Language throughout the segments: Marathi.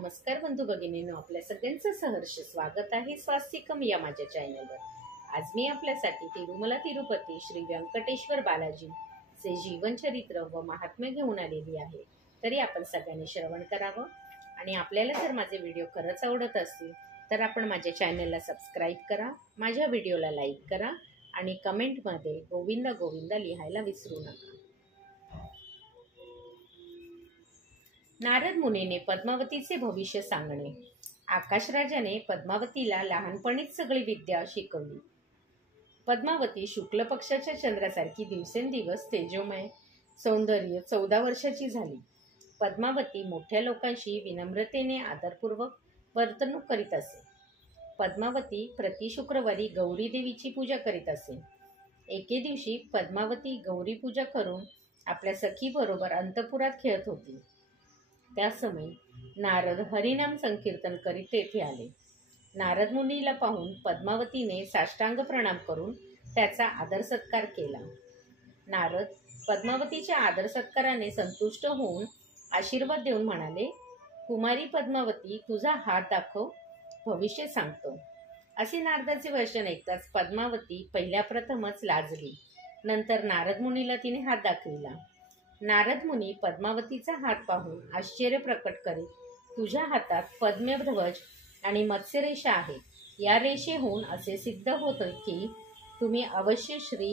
नमस्कार बंधू भगिनींनो, आपल्या सगळ्यांचं सहर्ष स्वागत आहे स्वास्तिकम या माझ्या चॅनलवर। आज मी आपल्यासाठी तिरुमला तिरुपती श्री व्यंकटेश्वर बालाजीचे जीवनचरित्र व महात्म्य घेऊन आलेली आहे। तरी आपण सगळ्यांनी श्रवण करावं आणि आपल्याला जर माझे व्हिडिओ खरंच आवडत असतील तर आपण माझ्या चॅनलला सबस्क्राईब करा, माझ्या व्हिडिओला लाईक करा आणि कमेंटमध्ये गोविंद गोविंद लिहायला विसरू नका। नारद मुनीने पद्मावतीचे भविष्य सांगणे। आकाशराजाने पद्मावतीला लहानपणीच सगळी विद्या शिकवली। पद्मावती शुक्ल पक्षाच्या चंद्रासारखी दिवसेंदिवस तेजोमय सौंदर्य 14 वर्षाची झाली। पद्मावती मोठ्या लोकांशी विनम्रतेने आदरपूर्वक वर्तणूक करीत असे। पद्मावती प्रति शुक्रवारी गौरी देवीची पूजा करीत असे। एके दिवशी पद्मावती गौरी पूजा करून आपल्या सखीबरोबर अंतपुरात खेळत होती। त्या समयी नारद हरिनाम संकीर्तन करीत तेथे आले। नारद मुनीला पाहून पद्मावतीने साष्टांग प्रणाम करून त्याचा आदर सत्कार केला। नारद पद्मावतीच्या आदर सत्काराने संतुष्ट होऊन आशीर्वाद देऊन म्हणाले, कुमारी पद्मावती, तुझा हात दाखव, भविष्य सांगतो। असे नारदाचे वचन ऐकताच पद्मावती पहिल्या प्रथमच लाजली। नंतर नारद मुनीला तिने हात दाखविला। नारद मुनी पद्मावतीचा हात पाहून आश्चर्य प्रकट करीत, तुझ्या हातात पद्मध्वज आणि मत्स्यरेषा आहे। या रेषेहून असे सिद्ध होते की तुम्ही अवश्य श्री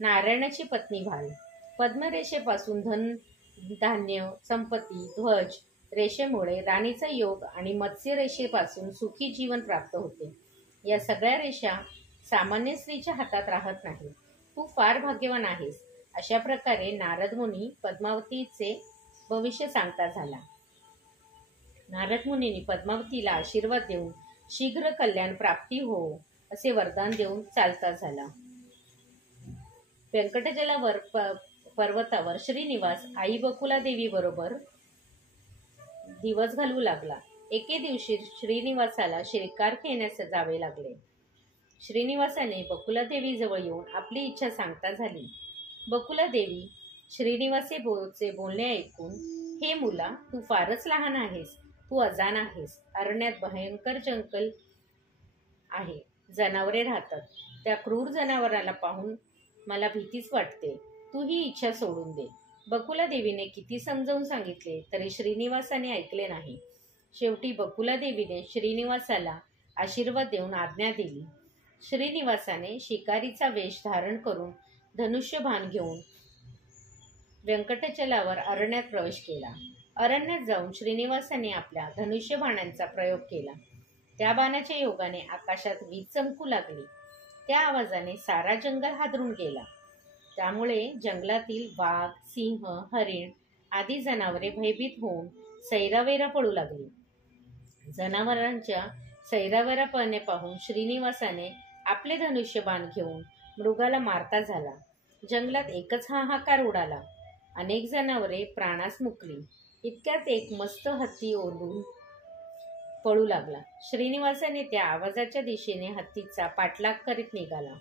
नारायणाची पत्नी व्हाल। पद्मरेषेपासून धन धान्य संपत्ती, ध्वज रेषेमुळे राणीचा योग आणि मत्स्यरेषेपासून सुखी जीवन प्राप्त होते। या सगळ्या रेषा सामान्य स्त्रीच्या हातात राहत नाही। तू फार भाग्यवान आहेस। अशा प्रकारे नारद मुनी पद्मावतीचे भविष्य सांगता झाला। नारद मुनींनी पद्मावतीला आशीर्वाद देऊन शीघ्र कल्याण प्राप्ती हो असे वरदान देऊन चालता झाला। व्यंकटजलावर पर्वतावर श्रीनिवास आई बकुला देवी बरोबर दिवस घालवू लागला। एके दिवशी श्रीनिवासाला शिकार खेळण्यास जावे लागले। श्रीनिवासाने बकुला देवी जवळ येऊन आपली इच्छा सांगता झाली। बकुला देवी श्रीनिवासाचे बोलणे ऐकून, हे मुला, तू फारच लहान आहेस, तू अजाण आहेस। अरण्यात भयंकर जंगल आहे, जनावरे राहतात। त्या क्रूर जनावराला पाहून मला भीतीच वाटते। तू ही इच्छा सोडून दे। बकुला देवीने किती समजावून सांगितले तरी श्रीनिवासाने ऐकले नाही। शेवटी बकुला देवीने श्रीनिवासाला आशीर्वाद देऊन आज्ञा दिली। श्रीनिवासाने शिकारीचा वेश धारण करून धनुष्यबाण घेऊन व्यंकटचलावर अरण्यात प्रवेश केला। अरण्यात जाऊन श्रीनिवासाने आपल्या धनुष्यबाणांचा प्रयोग केला। त्या बाणाच्या योगाने आकाशात वीज चमकू लागली। त्या आवाजाने सारा जंगल हादरून गेला। त्यामुळे जंगलातील वाघ, सिंह, हरिण आदी जनावरे भयभीत होऊन सैरावैरा पळू लागली। जनावरांच्या सैरावैरा पळणे पाहून श्रीनिवासाने आपले धनुष्यबाण घेऊन मृगाला मारता झाला। जंगलात एकच हाहाकार उडाला। अनेक जनावरे प्राणास मुकली। इतक्यात एक मस्त हत्ती ओढून पळू लागला। श्रीनिवासाने त्या आवाजाच्या दिशेने हत्तीचा पाठलाग करीत निघाला।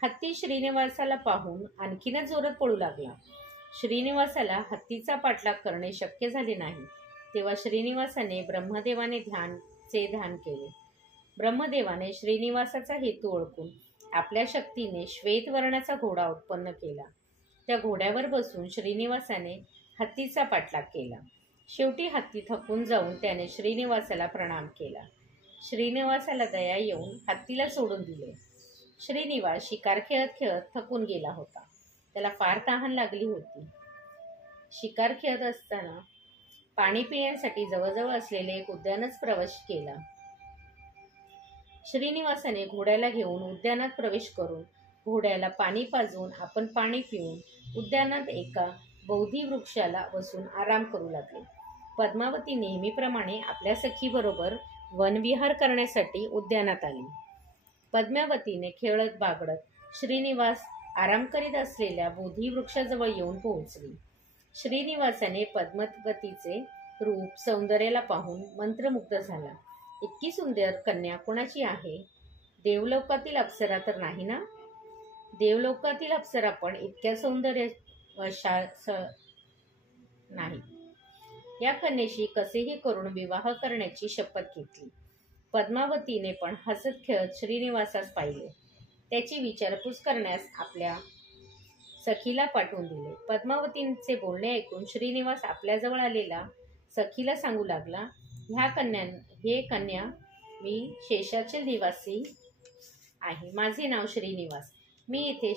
हत्ती श्रीनिवासाला पाहून आणखीनच जोरात पळू लागला। श्रीनिवासाला हत्तीचा पाठलाग करणे शक्य झाले नाही। तेव्हा श्रीनिवासाने ब्रह्मदेवाने ध्यान केले। ब्रह्मदेवाने श्रीनिवासाचा हेतू ओळखून आपल्या शक्तीने श्वेत वर्णाचा घोडा उत्पन्न केला। त्या घोड्यावर बसून श्रीनिवासाने हत्तीचा पाठलाग केला। शेवटी हत्ती थकून जाऊन त्याने श्रीनिवासाला प्रणाम केला। श्रीनिवासाला दया येऊन हत्तीला सोडून दिले। श्रीनिवास शिकार खेळत खेळत थकून गेला होता। त्याला फार तहान लागली होती। शिकार खेळत असताना पाणी पिण्यासाठी जवळजवळ असलेले एक उद्यानच प्रवेश केला। श्रीनिवासाने घोड्याला घेऊन उद्यानात प्रवेश करून घोड्याला पाणी पाजवून आपण पाणी पिऊन उद्यानात एका बोधी वृक्षाला बसून आराम करू लागले। पद्मावती नेहमीप्रमाणे आपल्या सखीबरोबर वनविहार करण्यासाठी उद्यानात आली। पद्मावतीने खेळत बागडत श्रीनिवास आराम करीत असलेल्या बोधी वृक्षाजवळ येऊन पोहोचली। श्रीनिवासाने पद्मावतीचे रूप सौंदर्याला पाहून मंत्रमुग्ध झाला। इतकी सुंदर कन्या कोणाची आहे? देवलोकातील अप्सरा तर नाही ना? देवलोकातील अप्सरा पण इतक्या सौंदर्य नाही। या कन्येशी कसेही करून विवाह करण्याची शपथ घेतली. पद्मावतीने पण हसत खेळत श्रीनिवासास पाहिले. त्याची विचारपूस करण्यास आपल्या सखीला पाठवून दिले. पद्मावतींचे बोलणे ऐकून श्रीनिवास आपल्याजवळ आलेला सखीला सांगू लागला, हे कन्या मी शेषाचल निवासी आहे. माझे नाव श्रीनिवास. मी इथे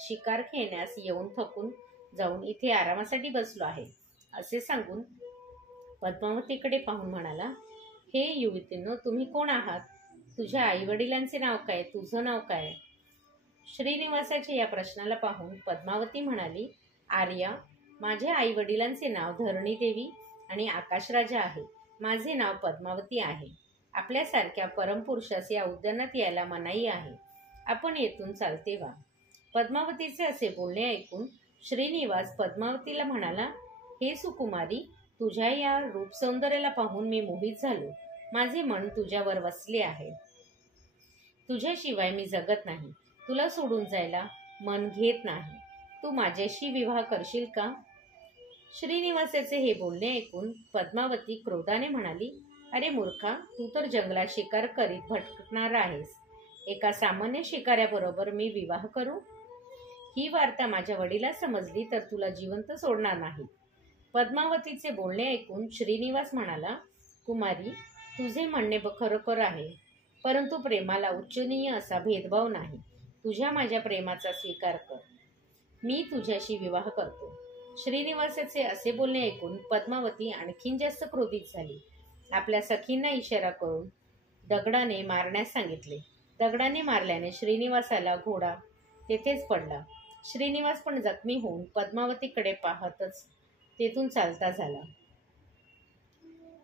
शिकार खेळण्यास येऊन थकून जाऊन इथे आरामासाठी बसलो आहे. असे सांगून पद्मावतीकडे पाहून म्हणाला, हे युवतींनो, तुम्ही कोण आहात? तुझ्या आई वडिलांचे नाव काय? तुझं नाव काय? श्रीनिवासाच्या या प्रश्नाला पाहून पद्मावती म्हणाली, आर्या, माझ्या आई वडिलांचे नाव धरणी देवी आणि आकाशराजा आहे. माझे नाव पद्मावती आहे. आपल्यासारख्या परमपुरुषास या उद्यानात यायला मनाई आहे. आपण येथून चालते व्हा. पद्मावतीचे असे बोलणे ऐकून श्रीनिवास पद्मावतीला म्हणाला, हे सुकुमारी, तुझ्या या रूप सौंदर्याला पाहून मी मोहित झालो. माझे मन तुझ्यावर वसले आहे. तुझ्याशिवाय मी जगत नाही. तुला सोडून जायला मन घेत नाही. तू माझ्याशी विवाह करशील का? श्रीनिवासाचे हे बोलणे ऐकून पद्मावती क्रोधाने म्हणाली, अरे मूर्खा, तू तर जंगलात शिकार करीत भटकणार आहेस. एका सामान्य शिकाऱ्याबरोबर मी विवाह करू? ही वार्ता माझ्या वडिलांना समजली तर तुला जिवंत सोडणार नाही. पद्मावतीचे बोलणे ऐकून श्रीनिवास म्हणाला, कुमारी, तुझे म्हणणे खरोखर आहे, परंतु प्रेमाला उच्चनीय असा भेदभाव नाही. तुझ्या माझ्या प्रेमाचा स्वीकार कर. मी तुझ्याशी विवाह करतो. श्रीनिवासाचे असे बोलणे ऐकून पद्मावती आणखीन जास्त क्रोधित झाली. आपल्या सखींना इशारा करून दगडाने मारण्यास सांगितले. दगडाने मारल्याने श्रीनिवासाला घोडा तेथेच पडला. श्रीनिवास पण जखमी होऊन पद्मावतीकडे पाहतच तेथून चालता झाला.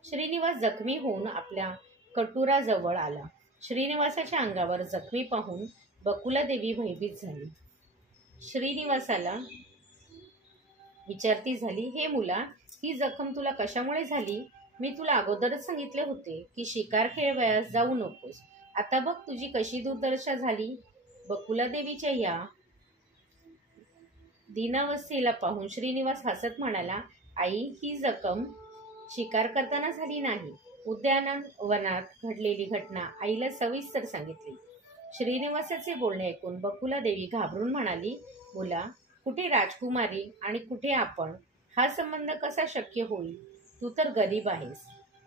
श्रीनिवास जखमी होऊन आपल्या कटुराजवळ आला. श्रीनिवासाच्या अंगावर जखमी पाहून बकुलादेवी भयभीत झाली. श्रीनिवासाला विचारती झाली, हे मुला, ही जखम तुला कशामुळे झाली? मी तुला अगोदरच सांगितले होते की शिकार खेळवयास जाऊ नकोस. आता बघ तुझी कशी दुर्दशा झाली. बकुलादेवीच्या या दीनावस्थेला पाहून श्रीनिवास हसत म्हणाला, आई, ही जखम शिकार करताना झाली नाही. उद्यानवनात घडलेली घटना आईला सविस्तर सांगितली. श्रीनिवासाचे बोलणे ऐकून बकुलादेवी घाबरून म्हणाली, मुला, कुठे राजकुमारी आणि कुठे आपण? हा संबंध कसा शक्य होईल? तू तर गरीब आहेस,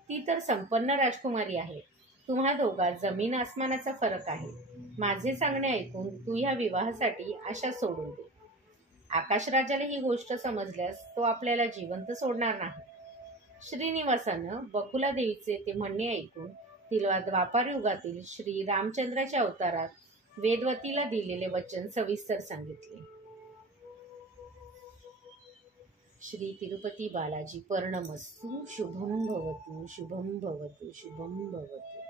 ती तर संपन्न राजकुमारी आहे. तुम्हा दोघात जमीन आसमानाचा फरक आहे. माझे सांगणे ऐकून तू ह्या विवाहासाठी आशा सोडून दे. आकाशराजाला ही गोष्ट समजल्यास तो आपल्याला जिवंत सोडणार नाही. श्रीनिवासानं बकुलादेवीचे ते म्हणणे ऐकून तिला द्वापार युगातील श्री रामचंद्राच्या अवतारात वेदवतीला दिलेले वचन सविस्तर सांगितले. श्री तिरुपती बालाजी पर्णमस्तु. शुभम भवतु, शुभम भवतु, शुभम भवतु.